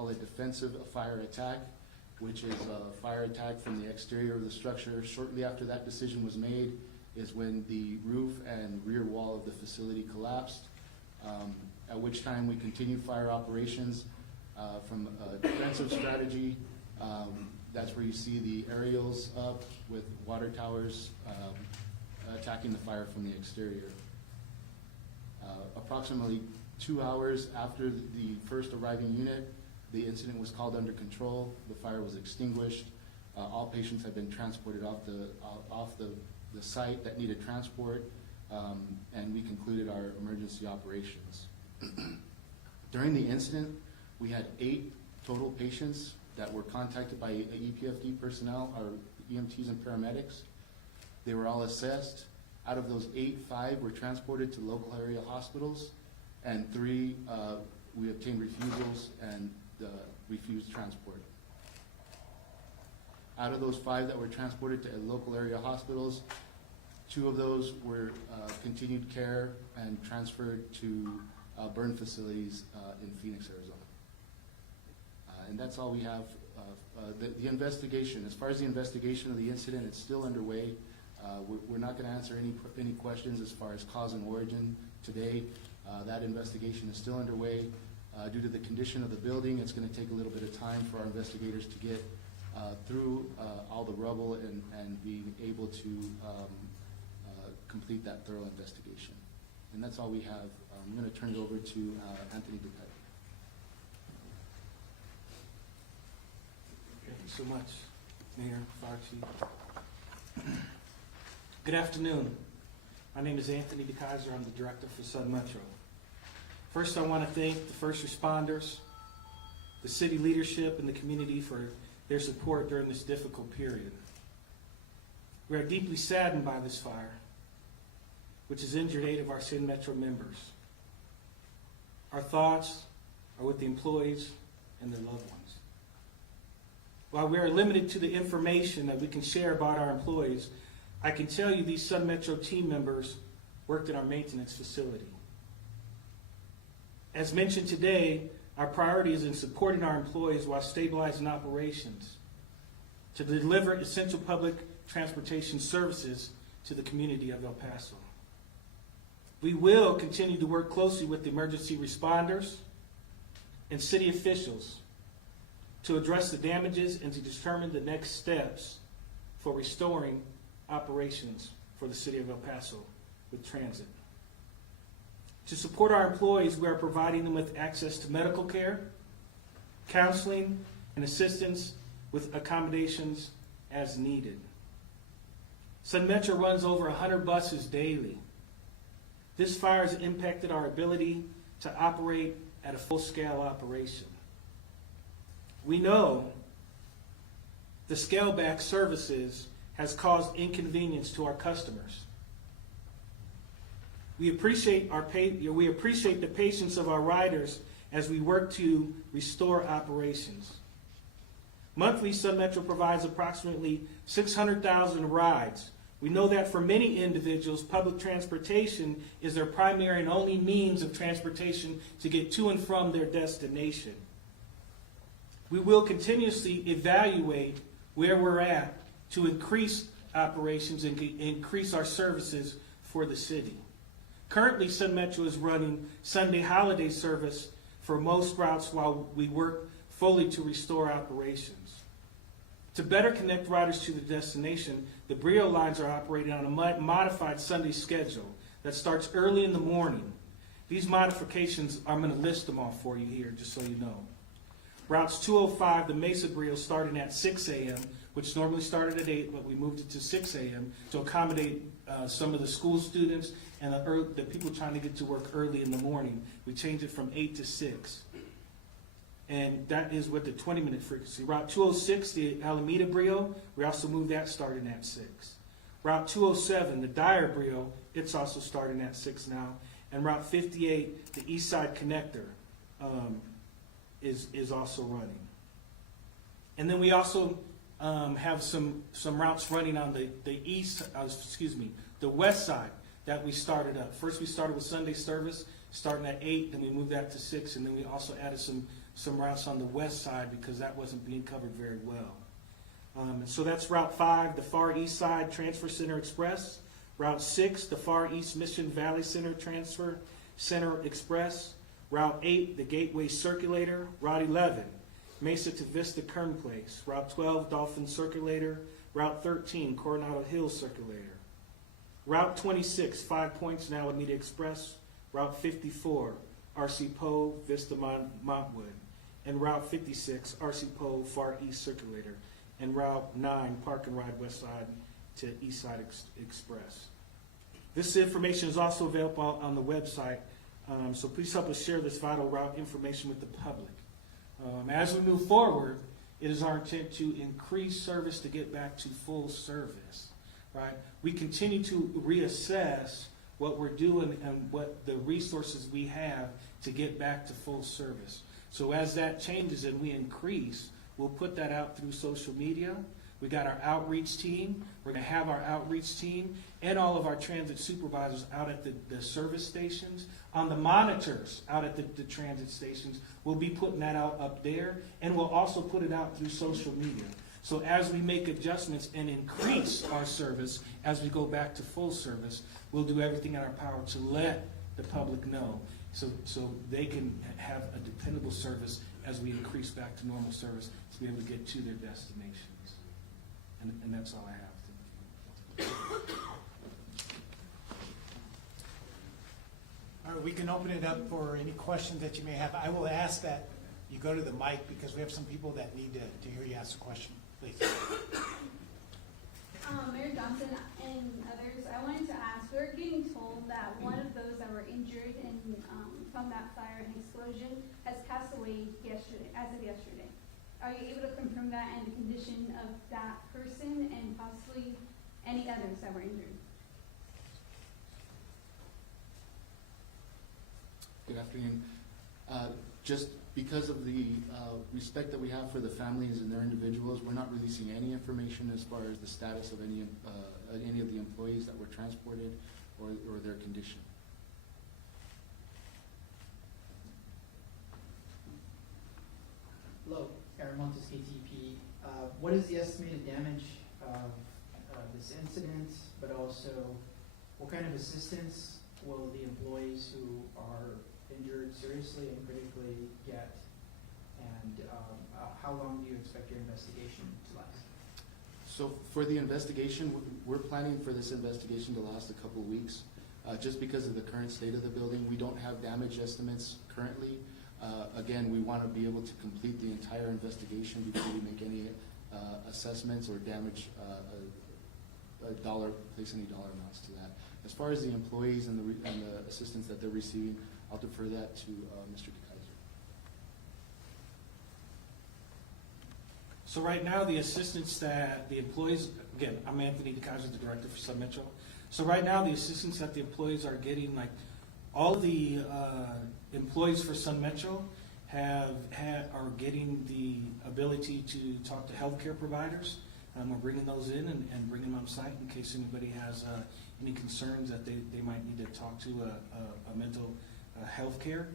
call it defensive fire attack, which is a fire attack from the exterior of the structure. Shortly after that decision was made is when the roof and rear wall of the facility collapsed, at which time we continued fire operations from a defensive strategy. That's where you see the aerials up with water towers attacking the fire from the exterior. Approximately 2 hours after the first arriving unit, the incident was called under control. The fire was extinguished. All patients had been transported off the site that needed transport, and we concluded our emergency operations. During the incident, we had 8 total patients that were contacted by EPFD personnel, our EMTs and paramedics. They were all assessed. Out of those 8, 5 were transported to local area hospitals, and 3 we obtained refusals and refused transport. Out of those 5 that were transported to local area hospitals, 2 of those were continued care and transferred to burn facilities in Phoenix, Arizona. And that's all we have. The investigation, as far as the investigation of the incident, it's still underway. We're not going to answer any questions as far as cause and origin today. That investigation is still underway. Due to the condition of the building, it's going to take a little bit of time for our investigators to get through all the rubble and being able to complete that thorough investigation. And that's all we have. I'm going to turn it over to Anthony Duquette. Thank you so much, Mayor, Fire Chief. Good afternoon. My name is Anthony DeKaiser. I'm the director for Sun Metro. First, I want to thank the first responders, the city leadership, and the community for their support during this difficult period. We are deeply saddened by this fire, which has injured 8 of our Sun Metro members. Our thoughts are with the employees and their loved ones. While we are limited to the information that we can share about our employees, I can tell you these Sun Metro team members worked in our maintenance facility. As mentioned today, our priority is in supporting our employees while stabilizing operations to deliver essential public transportation services to the community of El Paso. We will continue to work closely with the emergency responders and city officials to address the damages and to determine the next steps for restoring operations for the city of El Paso with transit. To support our employees, we are providing them with access to medical care, counseling, and assistance with accommodations as needed. Sun Metro runs over 100 buses daily. This fire has impacted our ability to operate at a full-scale operation. We know the scale-back services has caused inconvenience to our customers. We appreciate the patience of our riders as we work to restore operations. Monthly, Sun Metro provides approximately 600,000 rides. We know that for many individuals, public transportation is their primary and only means of transportation to get to and from their destination. We will continuously evaluate where we're at to increase operations and increase our services for the city. Currently, Sun Metro is running Sunday holiday service for most routes while we work fully to restore operations. To better connect riders to the destination, the Brio lines are operating on a modified Sunday schedule that starts early in the morning. These modifications, I'm going to list them off for you here, just so you know. Routes 205, the Mesa Brio, starting at 6 a.m., which normally started at 8, but we moved it to 6 a.m. to accommodate some of the school students and the people trying to get to work early in the morning. We changed it from 8 to 6. And that is with the 20-minute frequency. Route 206, the Alameda Brio, we also moved that starting at 6. Route 207, the Dyer Brio, it's also starting at 6 now. And Route 58, the East Side Connector, is also running. And then we also have some routes running on the west side that we started up. First we started with Sunday service, starting at 8, then we moved that to 6, and then we also added some some routes on the west side because that wasn't being covered very well. So that's Route 5, the Far East Side Transfer Center Express. Route 6, the Far East Mission Valley Center Transfer Center Express. Route 8, the Gateway Circulator. Route 11, Mesa to Vista Kern Place. Route 12, Dolphin Circulator. Route 13, Coronado Hills Circulator. Route 26, 5 Points and Alameda Express. Route 54, RC Poe, Vista Montwood. And Route 56, RC Poe, Far East Circulator. And Route 9, Park and Ride West Side to East Side Express. This information is also available on the website, so please help us share this vital route information with the public. As we move forward, it is our intent to increase service to get back to full service, right? We continue to reassess what we're doing and what the resources we have to get back to full service. So as that changes and we increase, we'll put that out through social media. We got our outreach team. We're going to have our outreach team and all of our transit supervisors out at the service stations. On the monitors out at the transit stations, we'll be putting that out up there, and we'll also put it out through social media. So as we make adjustments and increase our service, as we go back to full service, we'll do everything in our power to let the public know so they can have a dependable service as we increase back to normal service to be able to get to their destinations. And that's all I have. All right, we can open it up for any questions that you may have. I will ask that you go to the mic because we have some people that need to hear you ask a question. Please. Mayor Johnson and others, I wanted to ask, we're getting told that one of those that were injured from that fire and explosion has passed away as of yesterday. Are you able to confirm that and the condition of that person and possibly any others that were injured? Good afternoon. Just because of the respect that we have for the families and their individuals, we're not releasing any information as far as the status of any of the employees that were transported or their condition. Hello, Aaron Montes, KTP. What is the estimated damage of this incident, but also what kind of assistance will the employees who are injured seriously and critically get? And how long do you expect your investigation to last? So for the investigation, we're planning for this investigation to last a couple of weeks. Just because of the current state of the building, we don't have damage estimates currently. Again, we want to be able to complete the entire investigation before we make any assessments or damage, place any dollar amounts to that. As far as the employees and the assistance that they're receiving, I'll defer that to Mr. DeKaiser. So right now, the assistance that the employees, again, I'm Anthony DeKaiser, the director for Sun Metro. So right now, the assistance that the employees are getting, like all of the employees for Sun Metro are getting the ability to talk to healthcare providers. We're bringing those in and bringing them on site in case anybody has any concerns that they might need to talk to a mental health care.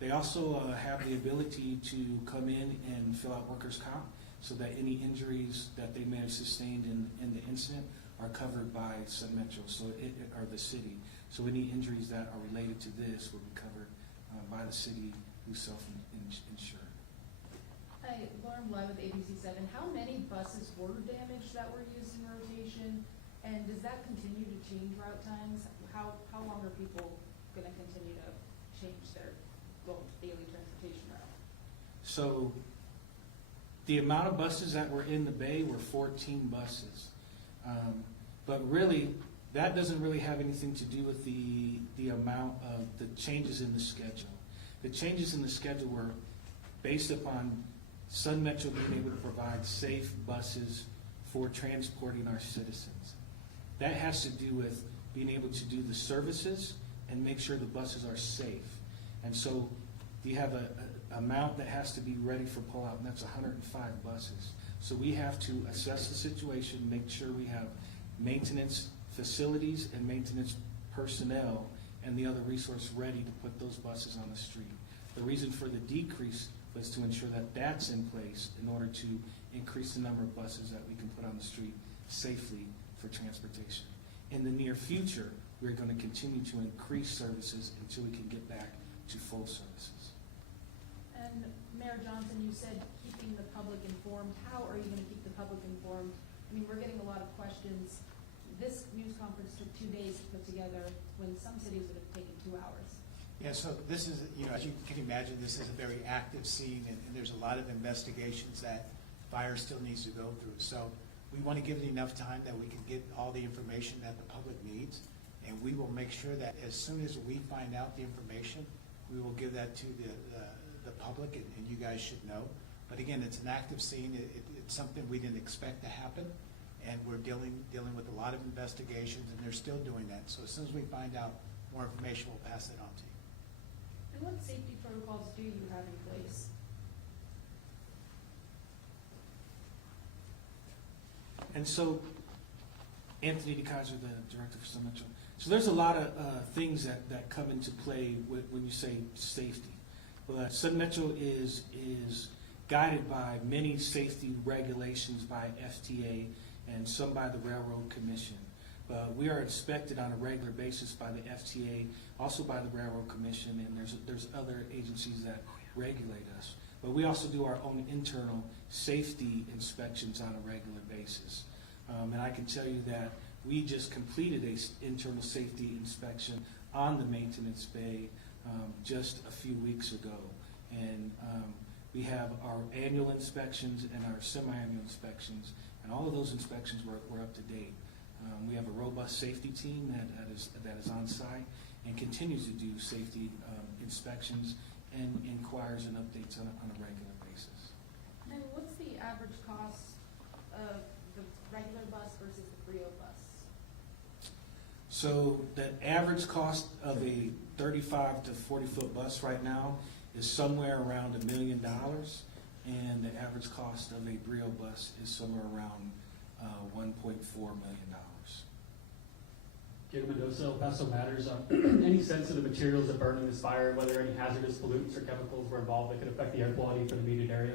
They also have the ability to come in and fill out workers' comp so that any injuries that they may have sustained in the incident are covered by Sun Metro, or the city. So any injuries that are related to this will be covered by the city who's self-insured. Hi, Lauren Bly with ABC7. How many buses were damaged that were used in rotation? And does that continue to change route times? How long are people going to continue to change their daily transportation route? So the amount of buses that were in the bay were 14 buses. But really, that doesn't really have anything to do with the amount of the changes in the schedule. The changes in the schedule were based upon Sun Metro being able to provide safe buses for transporting our citizens. That has to do with being able to do the services and make sure the buses are safe. And so you have an amount that has to be ready for pullout, and that's 105 buses. So we have to assess the situation, make sure we have maintenance facilities and maintenance personnel and the other resource ready to put those buses on the street. The reason for the decrease was to ensure that that's in place in order to increase the number of buses that we can put on the street safely for transportation. In the near future, we're going to continue to increase services until we can get back to full services. And Mayor Johnson, you said keeping the public informed. How are you going to keep the public informed? I mean, we're getting a lot of questions. This news conference took 2 days to put together when some cities would have taken 2 hours. Yeah, so this is, as you can imagine, this is a very active scene, and there's a lot of investigations that fire still needs to go through. So we want to give it enough time that we can get all the information that the public needs, and we will make sure that as soon as we find out the information, we will give that to the public, and you guys should know. But again, it's an active scene. It's something we didn't expect to happen, and we're dealing with a lot of investigations, and they're still doing that. So as soon as we find out more information, we'll pass it on to you. And what safety protocols do you have in place? And so, Anthony DeKaiser, the director for Sun Metro. So there's a lot of things that come into play when you say safety. But Sun Metro is guided by many safety regulations by FTA and some by the Railroad Commission. We are inspected on a regular basis by the FTA, also by the Railroad Commission, and there's other agencies that regulate us. But we also do our own internal safety inspections on a regular basis. And I can tell you that we just completed an internal safety inspection on the maintenance bay just a few weeks ago. And we have our annual inspections and our semi-annual inspections, and all of those inspections were up to date. We have a robust safety team that is on site and continues to do safety inspections and inquires and updates on a regular basis. And what's the average cost of the regular bus versus the Brio bus? So the average cost of a 35 to 40 foot bus right now is somewhere around $1 million, and the average cost of a Brio bus is somewhere around $1.4 million. Diego Mendoza, El Paso Matters. Any sensitive materials that burn in this fire, whether any hazardous pollutants or chemicals were involved that could affect the air quality for the immediate area?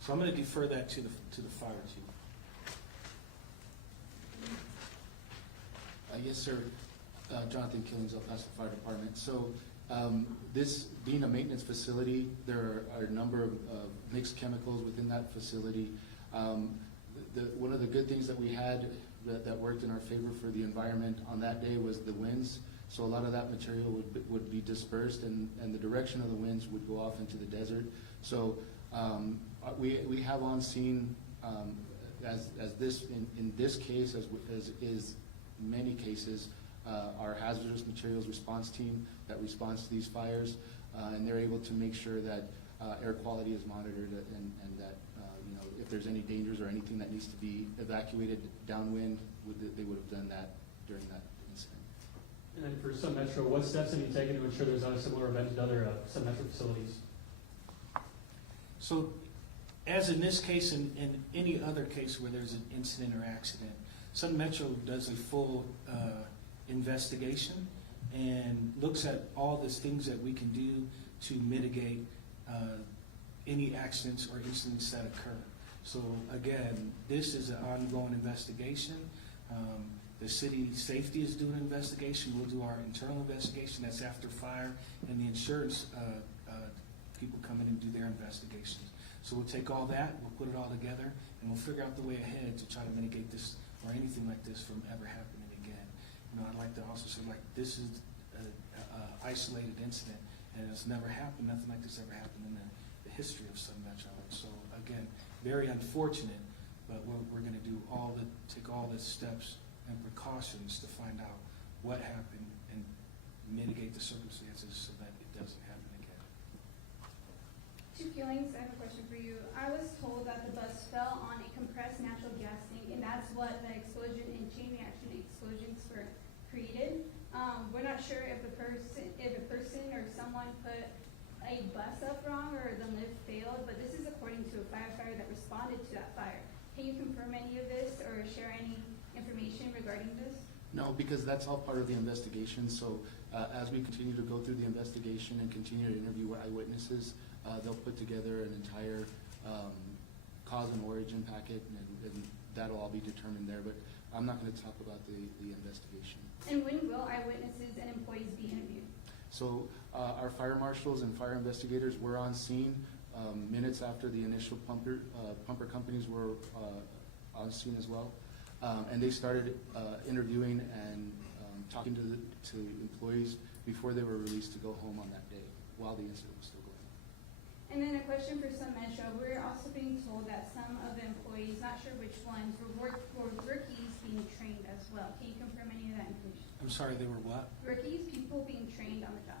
So I'm going to defer that to the fire chief. Yes, sir. Jonathan Killings, El Paso Fire Department. So this being a maintenance facility, there are a number of mixed chemicals within that facility. One of the good things that we had that worked in our favor for the environment on that day was the winds. So a lot of that material would be dispersed, and the direction of the winds would go off into the desert. So we have on scene, as this in this case, as is many cases, our hazardous materials response team that responds to these fires, and they're able to make sure that air quality is monitored and that if there's any dangers or anything that needs to be evacuated downwind, they would have done that during that incident. And then for Sun Metro, what steps have you taken to ensure there's not a similar event at other Sun Metro facilities? So as in this case and in any other case where there's an incident or accident, Sun Metro does a full investigation and looks at all the things that we can do to mitigate any accidents or incidents that occur. So again, this is an ongoing investigation. The city safety is doing an investigation. We'll do our internal investigation. That's after fire, and the insurance people come in and do their investigations. So we'll take all that, we'll put it all together, and we'll figure out the way ahead to try to mitigate this or anything like this from ever happening again. I'd like to also say, this is an isolated incident, and it's never happened. Nothing like this ever happened in the history of Sun Metro. So again, very unfortunate, but we're going to take all the steps and precautions to find out what happened and mitigate the circumstances so that it doesn't happen again. Chief Killings, I have a question for you. I was told that the bus fell on a compressed natural gas tank, and that's what the explosion and chain reaction explosions were created. We're not sure if a person or someone put a bus up wrong or the lift failed, but this is according to a firefighter that responded to that fire. Can you confirm any of this or share any information regarding this? No, because that's all part of the investigation. So As we continue to go through the investigation and continue to interview eyewitnesses, they'll put together an entire cause and origin packet, and that'll all be determined there, but I'm not going to talk about the investigation. And when will eyewitnesses and employees be interviewed? So our fire marshals and fire investigators were on scene minutes after the initial pumper companies were on scene as well. And they started interviewing and talking to employees before they were released to go home on that day while the incident was still going on. And then a question for Sun Metro. We're also being told that some of the employees, not sure which ones, were rookies being trained as well. Can you confirm any of that information? I'm sorry, they were what? Rookies, people being trained on the job.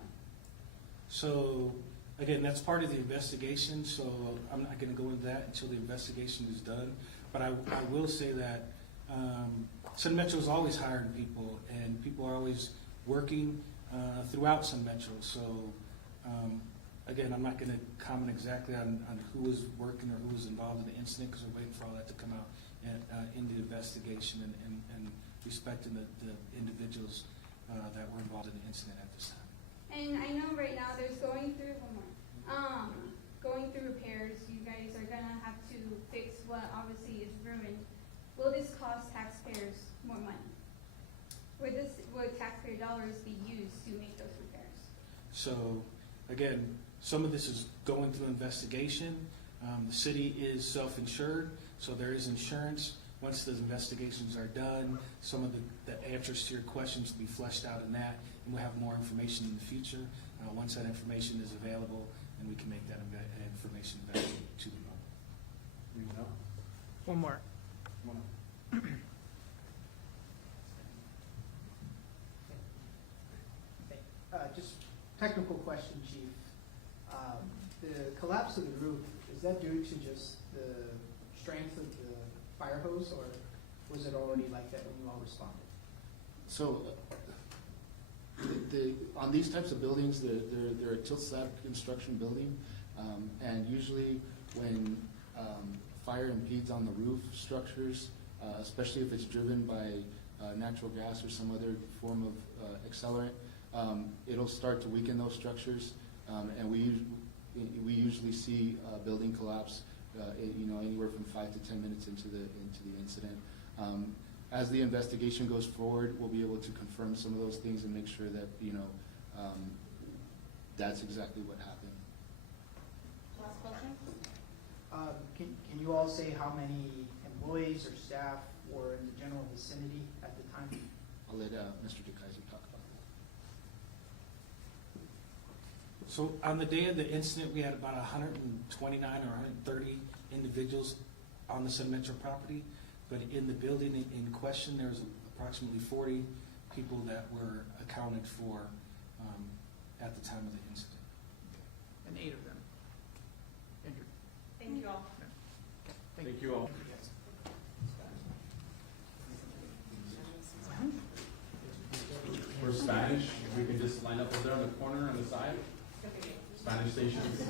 So, again, that's part of the investigation, so I'm not gonna go into that until the investigation is done. But I will say that Sun Metro is always hiring people, and people are always working throughout Sun Metro. So, again, I'm not gonna comment exactly on who was working or who was involved in the incident, because we're waiting for all that to come out in the investigation and respecting the individuals that were involved in the incident at this time. And I know right now there's going through repairs. You guys are gonna have to fix what obviously is ruined. Will this cost taxpayers more money? Would taxpayer dollars be used to make those repairs? So, again, some of this is going through investigation. The city is self-insured, so there is insurance. Once the investigations are done, some of the answers to your questions will be fleshed out in that, and we'll have more information in the future. Once that information is available, and we can make that information available to the public. One more. Just technical question, Chief. The collapse of the roof, is that due to just the strength of the fire hose, or was it already like that when you all responded? So, on these types of buildings, they're a tilt slab construction building, and usually when fire impedes on the roof structures, especially if it's driven by natural gas or some other form of accelerant, it'll start to weaken those structures, and we usually see building collapse, anywhere from 5 to 10 minutes into the incident. As the investigation goes forward, we'll be able to confirm some of those things and make sure that, that's exactly what happened. Last question? Can you all say how many employees or staff were in the general vicinity at the time? I'll let Mr. DeKaiser talk about that. So on the day of the incident, we had about 129 or 130 individuals on the Sun Metro property, but in the building in question, there was approximately 40 people that were accounted for at the time of the incident. And 8 of them injured. Thank you all. Thank you all. For Spanish, we can just line up over there on the corner on the side. Spanish stations.